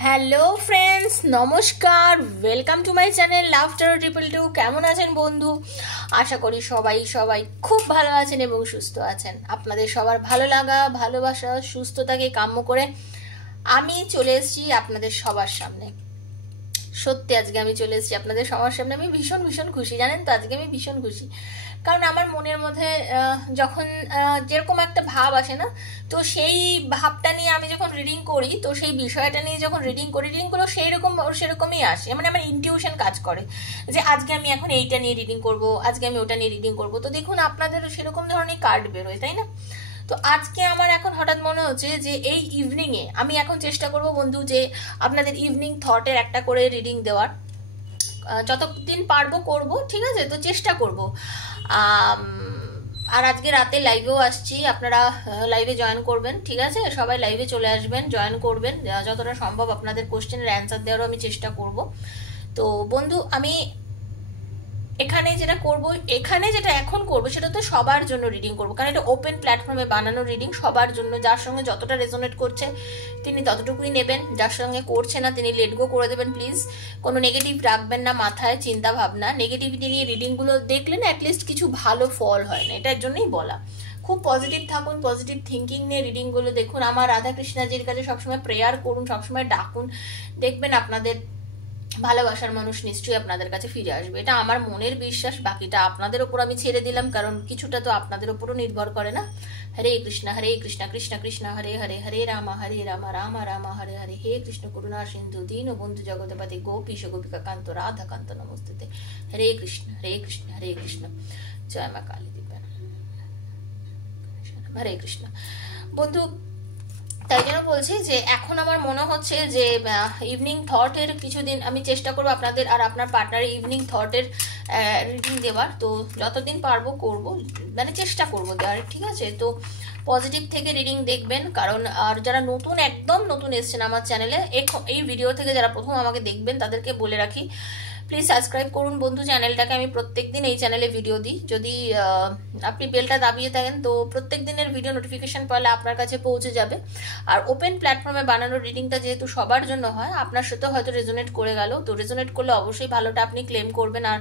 Hello friends, নমস্কার। Welcome to my channel laughter 222। কেমন আছেন বন্ধু? আশা করি সবাই খুব ভালো আছেন এবং সুস্থ আছেন। আপনাদের সবার ভালো লাগা, ভালোবাসা, সুস্থতাকে কাম্য করে আমি চলে এসেছি আপনাদের সবার সামনে। সত্যি আজকে আমি চলে এসেছি আপনাদের সবার সামনে। আমি ভীষণ খুশি, জানেন তো। আজকে আমি ভীষণ খুশি, কারণ আমার মনের মধ্যে যখন যেরকম একটা ভাব আসে না, তো সেই ভাবটা নিয়ে আমি যখন রিডিং করি, তো সেই বিষয়টা নিয়ে যখন রিডিং করি, রিডিংগুলো সেরকমই আসে। মানে আমার ইনটিউশন কাজ করে যে আজকে আমি এখন এইটা নিয়ে রিডিং করব, আজকে আমি ওটা নিয়ে রিডিং করব। তো দেখুন, আপনাদেরও সেরকম ধরনের কার্ড বেরোয়, তাই না? তো আজকে আমার এখন হঠাৎ মনে হচ্ছে যে এই ইভিনিংয়ে আমি এখন চেষ্টা করব বন্ধু, যে আপনাদের ইভিনিং থটের একটা করে রিডিং দেওয়ার। যতদিন পারবো করব, ঠিক আছে? তো চেষ্টা করব। আর আজকে রাতে লাইভেও আসছি, আপনারা লাইভে জয়েন করবেন, ঠিক আছে? সবাই লাইভে চলে আসবেন, জয়েন করবেন। যতটা সম্ভব আপনাদের কোশ্চেনের অ্যান্সার দেওয়ারও আমি চেষ্টা করব। তো বন্ধু, আমি এখানে যেটা এখন করব সেটা তো সবার জন্য রিডিং করব, কারণ এটা ওপেন প্ল্যাটফর্মে বানানো রিডিং, সবার জন্য। যার সঙ্গে যতটা রেজোনেট করছে তিনি ততটুকুই নেবেন, যার সঙ্গে করছে না তিনি লেট গো করে দেবেন প্লিজ। কোনো নেগেটিভ রাখবেন না মাথায়, চিন্তা ভাবনা। নেগেটিভিটি নিয়ে রিডিংগুলো দেখলে না অ্যাটলিস্ট কিছু ভালো ফল হয় না, এটার জন্যই বলা। খুব পজিটিভ থাকুন, পজিটিভ থিঙ্কিং নিয়ে রিডিংগুলো দেখুন। আমার রাধাকৃষ্ণাজির কাছে সবসময় প্রেয়ার করুন, সবসময় ডাকুন, দেখবেন আপনাদের ভালোবাসার মানুষ নিশ্চয়ই আপনাদের কাছে ফিরে আসবে। এটা আমার মনের বিশ্বাস, বাকিটা আপনাদের ওপর আমি ছেড়ে দিলাম, কারণ কিছুটা তো আপনাদের ওপরও নির্ভর করে না। হরে কৃষ্ণ কৃষ্ণ কৃষ্ণ হরে হরে, হরে রাম রাম রাম হরে হরে, হে কৃষ্ণ করুণা সিন্ধু দীন বন্ধু জগৎপতি গোপীশ গোপিকা কান্ত রাধা কান্ত নমস্তুতে। হরে কৃষ্ণ হরে কৃষ্ণ। জয় মা কালী দিব্যা। হরে কৃষ্ণ। বন্ধু, তাই জন্য বলছি যে এখন আমার মনে হচ্ছে যে ইভিনিং থটের কিছুদিন আমি চেষ্টা করবো আপনাদের আর আপনার পার্টনারের ইভিনিং থটের রিডিং দেওয়ার। তো যতদিন পারবো করব, মানে চেষ্টা করবো দেওয়ার, ঠিক আছে? তো পজিটিভ থেকে রিডিং দেখবেন, কারণ আর যারা একদম নতুন এসছেন আমার চ্যানেলে, এই ভিডিও থেকে যারা প্রথম আমাকে দেখবেন তাদেরকে বলে রাখি, প্লিজ সাবস্ক্রাইব করুন বন্ধু চ্যানেলটাকে। আমি প্রত্যেকদিন এই চ্যানেলে ভিডিও দিই। যদি আপনি বেলটা দাবিয়ে থাকেন তো প্রত্যেক দিনের ভিডিও নোটিফিকেশন পেলে আপনার কাছে পৌঁছে যাবে। আর ওপেন প্ল্যাটফর্মে বানানো রিডিংটা যেহেতু সবার জন্য হয়, আপনার সাথে হয়তো রেজোনেট করে গেল, তো রেজোনেট করলে অবশ্যই ভালোটা আপনি ক্লেম করবেন। আর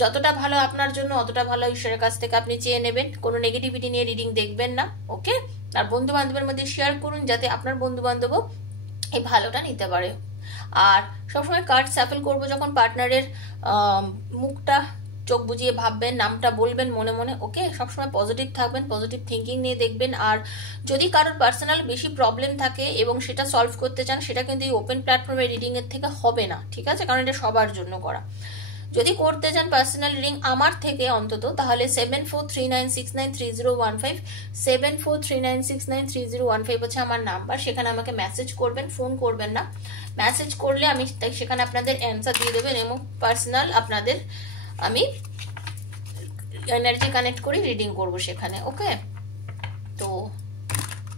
যতটা ভালো আপনার জন্য অতটা ভালো ঈশ্বরের কাছ থেকে আপনি চেয়ে নেবেন। কোনো নেগেটিভিটি নিয়ে রিডিং দেখবেন না, ওকে? আর বন্ধু বান্ধবের মধ্যে শেয়ার করুন, যাতে আপনার বন্ধু বান্ধবও এই ভালোটা নিতে পারে। আর সবসময় কার্ড স্যাফেল করবো যখন পার্টনারের মুখটা চোখ বুজিয়ে ভাববেন, নামটা বলবেন মনে মনে, ওকে? সবসময় পজিটিভ থাকবেন, পজিটিভ থিঙ্কিং নিয়ে দেখবেন। আর যদি কারোর পার্সোনাল বেশি প্রবলেম থাকে এবং সেটা সলভ করতে চান, সেটা কিন্তু এই ওপেন প্ল্যাটফর্মে রিডিং এর থেকে হবে না, ঠিক আছে? কারণ এটা সবার জন্য করা। যদি করতে চান পার্সোনাল রিডিং আমার থেকে অন্তত, তাহলে 7439693015, 7439693015 হচ্ছে আমার নাম্বার। সেখানে আমাকে মেসেজ করবেন, ফোন করবেন না। মেসেজ করলে আমি সেখানে আপনাদের অ্যান্সার দিয়ে দেবেন এবং পার্সোনাল আপনাদের আমি এনার্জি কানেক্ট করে রিডিং করব সেখানে, ওকে? তো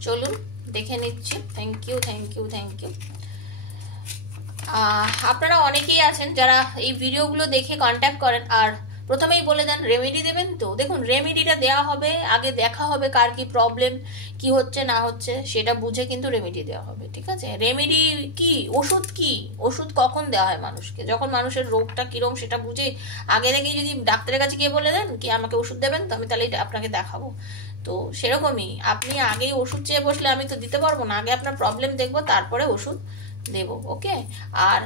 চলুন দেখে নিচ্ছি। Thank you. আপনারা অনেকেই আছেন যারা এই ভিডিওগুলো দেখে কন্ট্যাক্ট করেন আর প্রথমেই বলে দেন রেমেডি দেবেন। তো দেখুন, রেমেডিটা দেওয়া হবে, আগে দেখা হবে কার কি প্রবলেম, কি হচ্ছে না হচ্ছে সেটা বুঝে কিন্তু রেমেডি দেওয়া হবে, ঠিক আছে? রেমেডি কি, ওষুধ কখন দেওয়া হয় মানুষকে? যখন মানুষের রোগটা কিরম সেটা বুঝে আগে থেকে যদি ডাক্তারের কাছে গিয়ে বলে দেন কি আমাকে ওষুধ দেবেন, তো আমি তাহলে আপনাকে দেখাবো। তো সেরকমই আপনি আগেই ওষুধ চেয়ে বসলে আমি তো দিতে পারবো না। আগে আপনার প্রবলেম দেখবো, তারপরে ওষুধ দেবো, ওকে? আর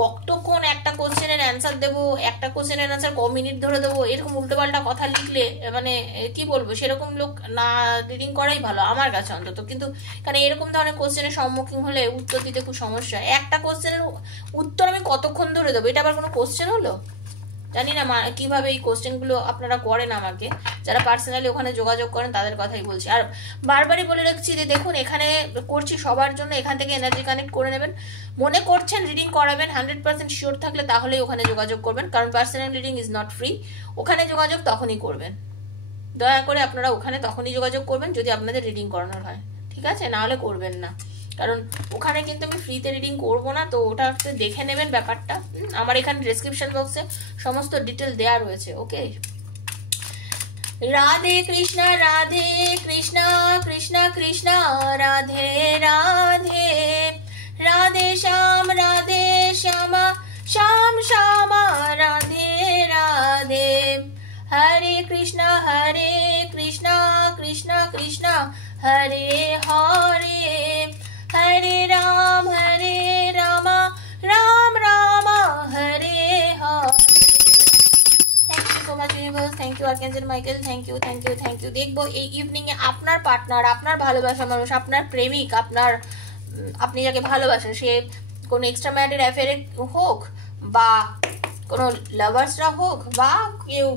কতক্ষণ একটা কোশ্চেনের অ্যান্সার দেবো, একটা কোশ্চেনের অ্যান্সার মিনিট ধরে দেবো, এরকম উল্টোপাল্টা কথা লিখলে মানে কি বলবো, সেরকম লোক না রিডিং করাই ভালো আমার কাছে অন্তত। কিন্তু কারণ এরকম ধরনের কোশ্চেনের সম্মুখীন হলে উত্তর দিতে খুব সমস্যা হয়। একটা কোশ্চেনের উত্তর আমি কতক্ষণ ধরে দেবো, এটা আবার কোনো কোশ্চেন হলো? জানি না কিভাবে এই কোশ্চেনগুলো আপনারা করেন। আমাকে যারা পার্সোনালি ওখানে যোগাযোগ করেন তাদের কথাই বলছি। আর বারবারই বলে রাখছি যে দেখুন, এখানে করছি সবার জন্য, এখান থেকে এনার্জি কানেক্ট করে নেবেন। মনে করছেন রিডিং করাবেন 100% শিওর থাকলে তাহলেই ওখানে যোগাযোগ করবেন, কারণ personal reading is not free. ওখানে যোগাযোগ তখনই করবেন, দয়া করে আপনারা ওখানে তখনই যোগাযোগ করবেন যদি আপনাদের রিডিং করানোর হয়, ঠিক আছে? না হলে করবেন না, কারণ ওখানে কিন্তু আমি ফ্রিতে রিডিং করবো না। তো ওটা দেখে নেবেন ব্যাপারটা। আমার এখানে ডেসক্রিপশন বক্সে সমস্ত ডিটেল দেয়া রয়েছে, okay? Radhe Krishna Krishna Krishna Radhe Radhe, Radhe Hare Hare Hare Ram Ram Ram Hare Hare. Thank you so much universe, thank you archangel Michael, thank you thank you thank you. দেখবো এই ইভিনিং এ আপনার পার্টনার, আপনার ভালোবাসা মানুষ, আপনার প্রেমিক, আপনি যাকে ভালোবাসেন, সে কোনো এক্সট্রা ম্যারিড অ্যাফেয়ারে হোক বা কোনো লাভার্সরা হোক বা কেউ,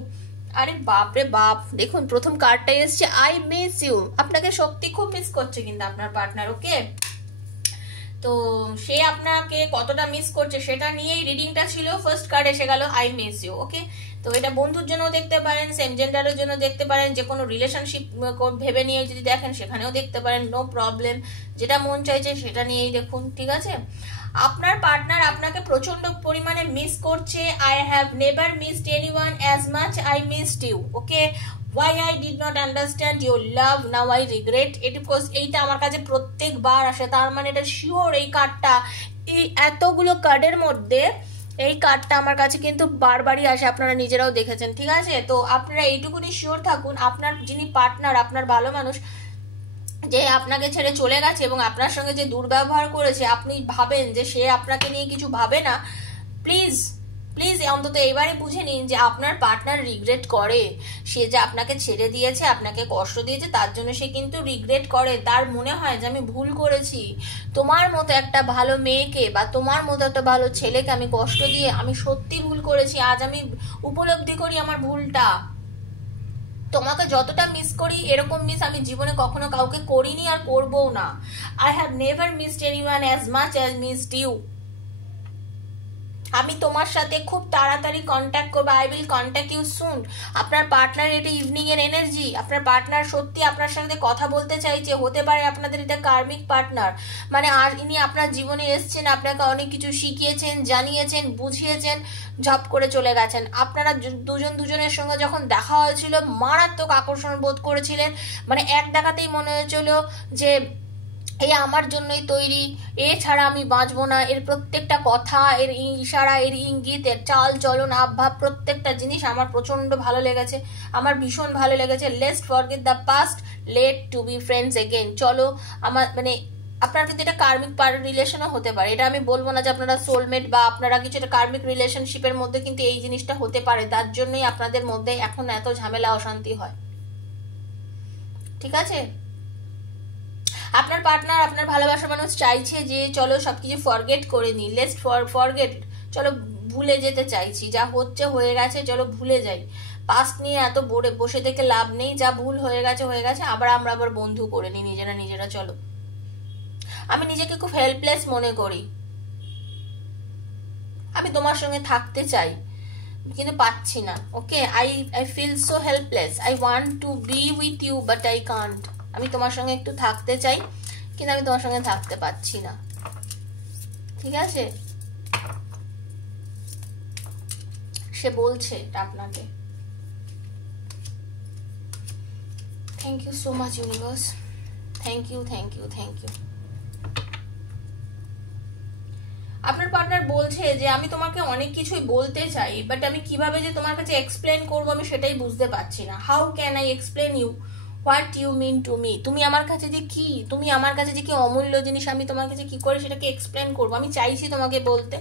আরে বাপ রে বাপ, দেখুন প্রথম কার্ডটাই এসছে আই মিস ইউ। আপনাকে সত্যি খুব মিস করছে কিন্তু আপনার পার্টনার, ওকে? তো সে আপনাকে কতটা মিস করছে সেটা নিয়েই রিডিংটা ছিল। ফার্স্ট কার্ড এসে গেল আই মিস ইউ, ওকে? তো এটা বন্ধুর জন্য দেখতে পারেন, সেম জেন্ডারের জন্য দেখতে পারেন, যে কোনো রিলেশনশিপ ভেবে নিয়ে যদি দেখেন সেখানেও দেখতে পারেন, নো প্রবলেম। যেটা মন চাইছে সেটা নিয়েই দেখুন, ঠিক আছে? আপনার পার্টনার আপনাকে প্রচন্ড পরিমাণে মিস করছে। I have never missed anyone as much I missed you, okay? Why I did not understand your love, now I regret it, because এইটা আমার কাছে প্রত্যেকবার আসে। তার মানে এটা শিওর, এই কার্ডটা, এই এতগুলো কার্ডের মধ্যে এই কার্ডটা আমার কাছে কিন্তু বারবারই আসে, আপনারা নিজেরাও দেখেছেন, ঠিক আছে? তো আপনারা এইটুকুনি শিওর থাকুন, আপনার যিনি পার্টনার, আপনার ভালো মানুষ, যে আপনাকে ছেড়ে চলে গেছে এবং আপনার সঙ্গে যে দুর্ব্যবহার করেছে, আপনি ভাবেন যে সে আপনাকে নিয়ে কিছু ভাবে না, প্লিজ প্লিজ অন্তত এবারে বুঝে নিন যে আপনার পার্টনার রিগ্রেট করে। সে যে আপনাকে ছেড়ে দিয়েছে, আপনাকে কষ্ট দিয়েছে, তার জন্য সে কিন্তু রিগ্রেট করে। তার মনে হয় যে আমি ভুল করেছি, তোমার মতো একটা ভালো মেয়েকে বা তোমার মতো একটা ভালো ছেলেকে আমি কষ্ট দিয়ে আমি সত্যি ভুল করেছি। আজ আমি উপলব্ধি করি আমার ভুলটা। তোমাকে যতটা মিস করি, এরকম মিস আমি জীবনে কখনো কাউকে করিনি আর করবও না। I have never missed anyone as much as missed you. আমি তোমার সাথে খুব তাড়াতাড়ি কন্ট্যাক্ট করবো, I will contact you soon. আপনার পার্টনার, এটা ইভিনিং এর এনার্জি, আপনার পার্টনার সত্যি আপনার সাথে কথা বলতে চাইছে। হতে পারে আপনাদের এটা কার্মিক পার্টনার, মানে আর ইনি আপনার জীবনে এসছেন, আপনাকে অনেক কিছু শিখিয়েছেন, জানিয়েছেন, বুঝিয়েছেন, ঝপ করে চলে গেছেন। আপনারা দুজন দুজনের সঙ্গে যখন দেখা হয়েছিল মারাত্মক আকর্ষণ বোধ করেছিলেন, মানে এক দেখাতেই মনে হয়েছিল যে এই আমার জন্যই তৈরি, এ ছাড়া আমি বাঁচবো না। এর প্রত্যেকটা কথা, এর ইশারা, এর ইঙ্গিত, এর চাল চলন, আবভাব, প্রত্যেকটা জিনিস আমার প্রচন্ড ভালো লেগেছে, আমার ভীষণ ভালো লেগেছে। Let's forget the past, let to be friends again. চলো আমার, মানে আপনার কিন্তু এটা কার্মিক রিলেশনও হতে পারে। এটা আমি বলবো না যে আপনারা সোলমেট বা আপনারা কিছু, এটা কার্মিক রিলেশনশিপের মধ্যে কিন্তু এই জিনিসটা হতে পারে। তার জন্যই আপনাদের মধ্যে এখন এত ঝামেলা অশান্তি হয়, ঠিক আছে? আপনার পার্টনার, আপনার ভালোবাসার মানুষ চাইছে যে চলো সবকিছু ফরগেট করে নিই, লেটস ফরগেট, চলো ভুলে যেতে চাইছি, যা হচ্ছে হয়ে গেছে, চলো ভুলে যাই। পাস্ট নিয়ে এত বসে থেকে লাভ নেই, যা ভুল হয়ে গেছে হয়ে গেছে, আমরা আবার বন্ধু করে নিই নিজেরা। চলো, আমি নিজেকে খুব হেল্পলেস মনে করি, আমি তোমার সঙ্গে থাকতে চাই কিন্তু পাচ্ছি না, okay? I feel so helpless, I want to be with you but I can't. আমি তোমার সঙ্গে একটু থাকতে চাই কিন্তু আমি তোমার সঙ্গে থাকতে পারছি না, ঠিক আছে? সে বলছে এটা আপনাকে। Thank you so much universe, thank you thank you thank you. আপনার পার্টনার বলছে যে আমি তোমাকে অনেক কিছুই বলতে চাই, বাট আমি কিভাবে যে তোমার কাছে এক্সপ্লেন করবো আমি সেটাই বুঝতে পারছি না। How can I explain you what you mean to me? তুমি আমার কাছে যে কি, তুমি আমার কাছে যে কি অমূল্য জিনিস, আমি তোমার কাছে কি করে সেটাকে এক্সপ্লেন করবো? আমি চাইছি তোমাকে বলতে,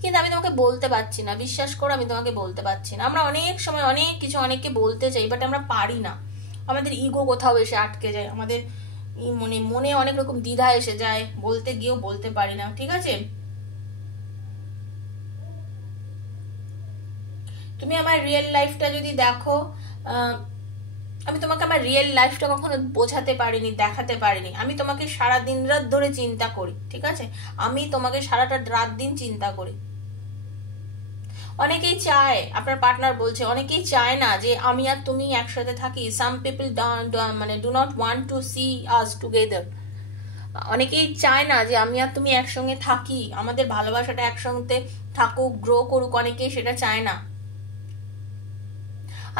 কিন্তু আমি তোমাকে বলতে পারছি না। বিশ্বাস করো, আমি তোমাকে বলতে পারছি না। আমরা অনেক সময় অনেক কিছু অনেককে বলতে চাই, বাট আমরা পারি না। আমাদের ইগো কোথাও এসে আটকে যায়, আমাদের মনে অনেক রকম দ্বিধা এসে যায়, বলতে গিয়েও বলতে পারি না, ঠিক আছে? তুমি আমার রিয়েল লাইফটা যদি দেখো, আমি তোমাকে আমার রিয়েল লাইফটা কখনো বোঝাতে পারিনি, দেখাতে পারিনি। আমি তোমাকে সারা দিন রাত ধরে চিন্তা করি, ঠিক আছে? আমি তোমাকে সারাটা রাত দিন চিন্তা করি। অনেকেই চায়, আপনার পার্টনার বলছে, অনেকেই চায় না যে আমি আর তুমি একসাথে থাকি। সাম পিপল মানে do not want to see us together. অনেকেই চায় না যে আমি আর তুমি একসঙ্গে থাকি, আমাদের ভালোবাসাটা একসঙ্গে থাকুক, গ্রো করুক, অনেকেই সেটা চায় না।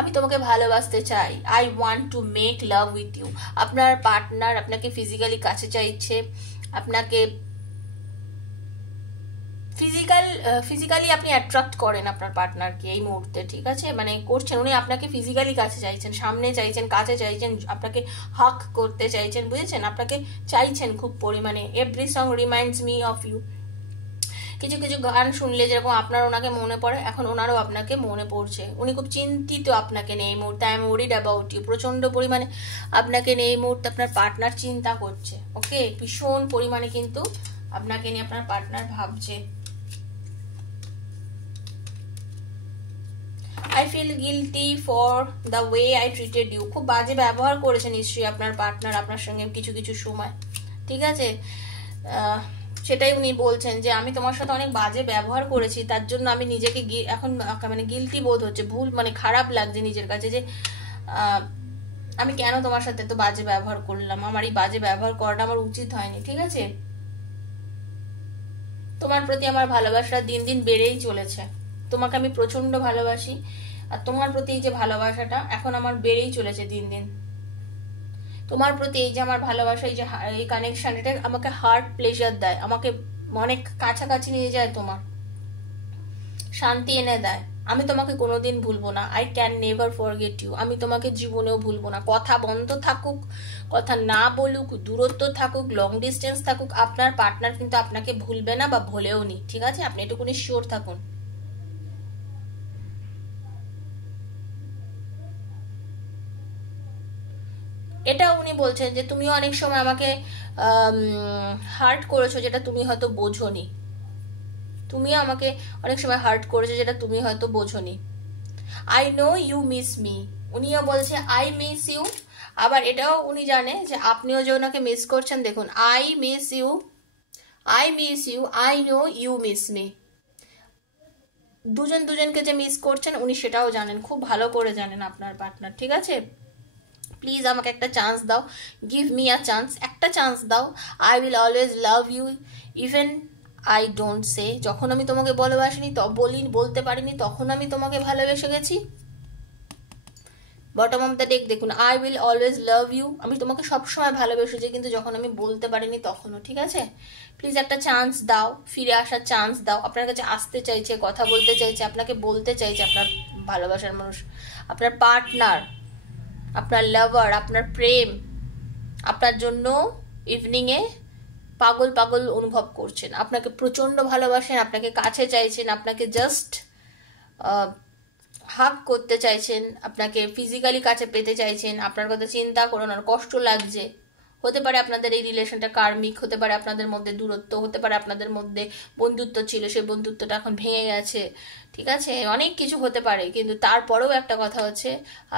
আমি তোমাকে ভালোবাসতে চাই, I want to make love with you. আপনার পার্টনার আপনাকে ফিজিক্যালি কাছে চাইছে, আপনাকে ফিজিক্যালি আপনি অ্যাট্রাক্ট করেন আপনার পার্টনারকে এই মুহূর্তে, ঠিক আছে, মানে করছেন, উনি আপনাকে ফিজিক্যালি কাছে চাইছেন, সামনে চাইছেন, কাছে চাইছেন, আপনাকে হাক করতে চাইছেন, বুঝেছেন, আপনাকে চাইছেন খুব পরিমাণে। Every song reminds me of you. কিছু কিছু গান শুনলে যেরকম আপনার ওনাকে মনে পড়ে, এখন ওনারও আপনাকে মনে পড়ছে। উনি খুব চিন্তিত আপনাকে নিয়ে এই মুহূর্তে। I am worried about you. প্রচন্ড পরিমাণে আপনাকে নিয়ে এই মুহূর্তে আপনার পার্টনার চিন্তা করছে। ওকে, ভীষণ পরিমাণে কিন্তু আপনাকে নিয়ে আপনার পার্টনার ভাবছে। I feel guilty for the way I treated you. খুব বাজে ব্যবহার করেছে নিশ্চয়ই আপনার পার্টনার আপনার সঙ্গে কিছু কিছু সময়, ঠিক আছে। সেটাই উনি বলছেন যে আমি তোমার সাথে অনেক বাজে ব্যবহার করেছি, তার জন্য আমি নিজেকে এখন মানে গিলটি বোধ হচ্ছে, ভুল মানে খারাপ লাগছে নিজের কাছে যে আমি কেন তোমার সাথে তো বাজে ব্যবহার করলাম, আমার এই বাজে ব্যবহার করাটা আমার উচিত হয়নি, ঠিক আছে। তোমার প্রতি আমার ভালোবাসা দিন দিন বেড়েই চলেছে। তোমাকে আমি প্রচন্ড ভালোবাসি, আর তোমার প্রতি এই যে ভালোবাসাটা এখন আমার বেড়েই চলেছে দিন দিন। তোমার প্রতি এই যে আমার ভালোবাসা, এই যে এই কানেকশন, এটা আমাকে হার্ট প্লেজার দেয়, আমাকে অনেক কাছাকাছি নিয়ে যায়, তোমার শান্তি এনে দেয়। আমি তোমাকে কোনোদিন ভুলবো না। I can never forget you. আমি তোমাকে জীবনেও ভুলবো না। কথা বন্ধ থাকুক, কথা না বলুক, দূরত্ব থাকুক, লং ডিস্টেন্স থাকুক, আপনার পার্টনার কিন্তু আপনাকে ভুলবে না বা ভুলেও নি, ঠিক আছে। আপনি এটুকুনি শিওর থাকুন। এটা উনি বলছেন যে তুমিও অনেক সময় আমাকে হার্ট করেছো, যেটা তুমি হয়তো বোঝোনি। তুমিও আমাকে অনেক সময় হার্ট করেছো, যেটা তুমি হয়তো বোঝোনি। I know you miss me. উনিও বলছে আই মিস ইউ। আবার এটাও উনি জানে যে আপনিও যে ওনাকে মিস করছেন। দেখুন, I miss you, I miss you, I know you miss me. দুজন দুজনকে যে মিস করছেন উনি সেটাও জানেন, খুব ভালো করে জানেন আপনার পার্টনার, ঠিক আছে। প্লিজ আমাকে একটা চান্স দাও, গিভ মি আ চান্স, একটা চান্স দাও। I will always love you even I don't say. যখন আমি তোমাকে ভালোবাসিনি, বলতে পারিনি, তখন আমি তোমাকে ভালোবেসে গেছি। বটম অফ দ্য ডেক দেখুন, I will always love you. আমি তোমাকে সবসময় ভালোবেসেছি, কিন্তু যখন আমি বলতে পারিনি তখনও, ঠিক আছে। প্লিজ একটা চান্স দাও, ফিরে আসার চান্স দাও। আপনার কাছে আসতে চাইছে, কথা বলতে চাইছে, আপনাকে বলতে চাইছে আপনার ভালোবাসার মানুষ, আপনার পার্টনার, আপনার লাভার, আপনার প্রেম, আপনার জন্য ইভিনিংয়ে পাগল পাগল অনুভব করছেন, আপনাকে প্রচন্ড ভালোবাসেন, আপনাকে কাছে চাইছেন, আপনাকে জাস্ট হাগ করতে চাইছেন, আপনাকে ফিজিক্যালি কাছে পেতে চাইছেন। আপনার কথা চিন্তা করুন, আর কষ্ট লাগছে। হতে পারে আপনাদের এই রিলেশনটা কার্মিক, হতে পারে আপনাদের মধ্যে দূরত্ব, হতে পারে আপনাদের মধ্যে বন্ধুত্ব ছিল, সেই বন্ধুত্বটা এখন ভেঙে গেছে, ঠিক আছে, অনেক কিছু হতে পারে। কিন্তু তারপরেও একটা কথা হচ্ছে,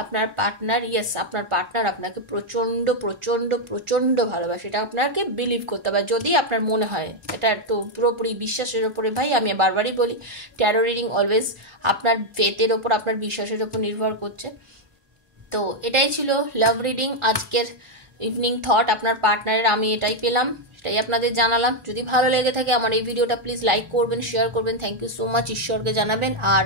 আপনার পার্টনার, ইয়েস আপনার পার্টনার আপনাকে প্রচন্ড প্রচন্ড প্রচন্ড ভালোবাসে। এটা আপনাকে বিলিভ করতে হবে, যদি আপনার মনে হয়। এটা তো পুরোপুরি বিশ্বাসের ওপরে ভাই, আমি বারবারই বলি, ট্যারো রিডিং অলওয়েজ আপনার ফেথের ওপর, আপনার বিশ্বাসের ওপর নির্ভর করছে। তো এটাই ছিল লাভ রিডিং আজকের ইভিনিং থট আপনার পার্টনারের। আমি এটাই পেলাম, সেটাই আপনাদের জানালাম। যদি ভালো লেগে থাকে আমার এই ভিডিওটা প্লিজ লাইক করবেন, শেয়ার করবেন। Thank you so much. ঈশ্বরকে জানাবেন। আর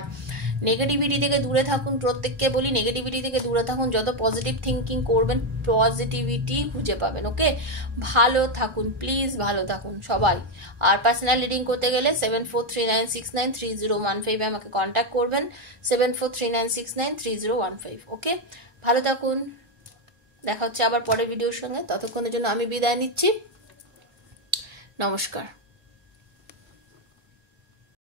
নেগেটিভিটি থেকে দূরে থাকুন, প্রত্যেককে বলি নেগেটিভিটি থেকে দূরে থাকুন। যত পজিটিভ থিঙ্কিং করবেন পজিটিভিটি খুঁজে পাবেন। ওকে, ভালো থাকুন প্লিজ, ভালো থাকুন সবাই। আর পার্সোনাল রিডিং করতে গেলে 7439693015 আমাকে কন্ট্যাক্ট করবেন, 7439693015। ওকে, ভালো থাকুন, দেখা হচ্ছে আবার পরের ভিডিওর সঙ্গে। ততক্ষণের জন্য আমি বিদায় নিচ্ছি। নমস্কার।